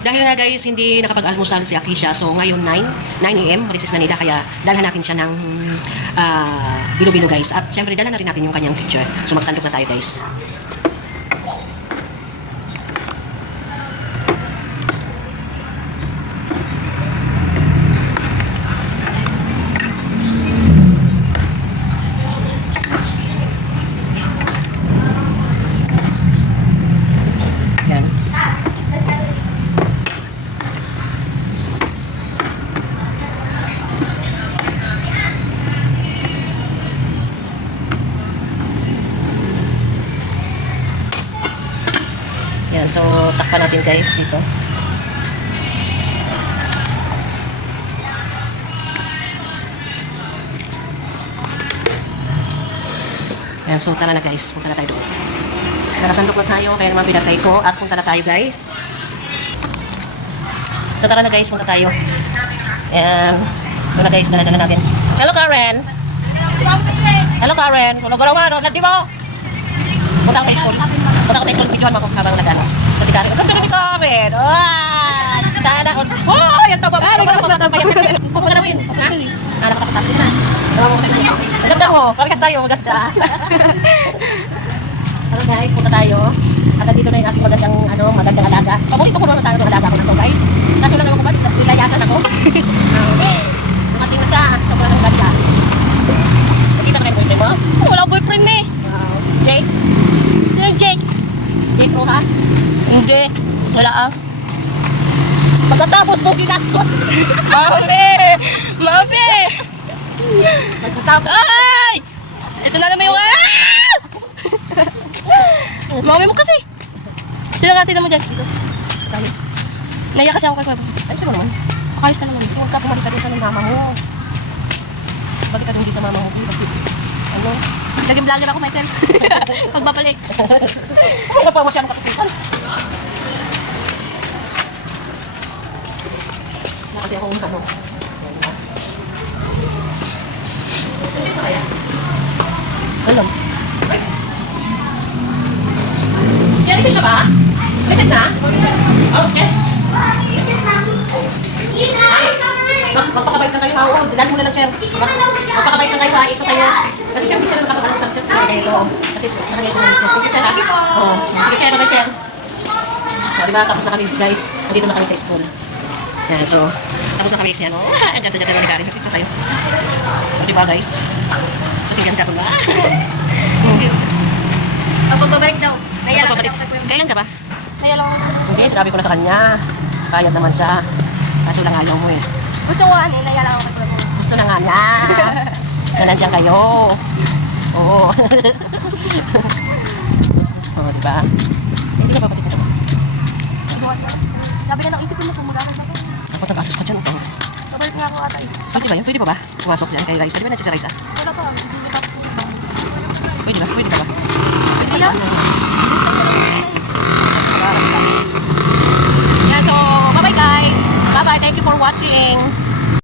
Dahil nga guys, hindi nakapag-almusal si Akisha. So ngayon 9 a.m. Recess na nila. Kaya dalhan natin siya ng bilo-bilo guys. At syempre dalhan na rin natin yung kanyang teacher. So magsandok na tayo guys. Yan. Yan, so takpan natin guys dito. Yan, so tara na guys, punta na tayo doon. Nakasandok na tayo, kaya naman pinatay ko at punta na tayo guys. So tara na guys, punta tayo. Yan, doon na guys, dala-dala natin. Hello Karen! Hello Karen! Gulaw-gulaw mo, lati mo! Punta ako sa school. Punta ako sa school, videoan mo ako habang nag-ano. Kasi Karen, ganda ni Karen! Sana all. Oh, yan tawag. Pupunta na sin. Ha? Nakakatakot na. Maganda ko. Parehas tayo, maganda. Hello guys, punta tayo. At dito na yung aking magandang alaga. Paborito ko naman sa akin alaga ko na to guys. Kaso lang naman ko ba, nilayasan ako. Dumating na siya. Sobrang ganda. Nakita ka na yung boyfriend mo? Wala boyfriend eh. Jake? Sino yung Jake? Jake Rojas? Hindi. Wala ah. Pagkatapos mo ginastos. Mami! Mami! Pagkatapos. Ay! Ito na naman yung... Mami mo kasi. Sino natin naman dyan? Naiyak kasi ako kay Kuya. Ano siya naman? Pakayos na naman. Huwag ka pumalit ka rin sa mama mo. Bakit ka rin sa mama mo? Ano? Naging vlogger ako, Michael. Pagbabalik. Ano pa mo siya nakatupitan? Kasi ako ano. Alam. Reset na ba? Reset na? Okay. Magpakabait na kayo. Dali mo na lang, Cher. Magpakabait na kayo. Ito kayo. Kasi Cher, hindi siya naman kapag sa chat sa kayo. Kasi sa kanya ito. Sige, Cher. Oo. Sige, Cher. Okay, Cher. Diba, tapos na kami, guys. Nandito na kami sa school. Yan, so, tapos na kami siya, no? Ang ganda-ganda na ni Karen. Kasi tayo. So, diba, guys? Kasi ganda ko ba? Pagbabalik daw. Kailan ka ba? Kaya lang. Hindi, sinabi ko na sa kanya. Kayat naman siya. Kaso lang ayaw mo eh. Gusto ko ano, naya lang ako kay Kuya. Gusto na nga niya. Na nandiyan kayo. Oo. Oo, diba? Hindi ka pa pati ka naman. Sabi na naisipin mo, pumula ka sa akin. Ako nag-alos ka dyan. Pabalik nga ako ata eh. Pwede ba yun? Pwede pa ba? Pumasok dyan kay Raisa. Di ba na si Raisa? Wala pa, hindi pa po. Pwede ba? Pwede ba ba?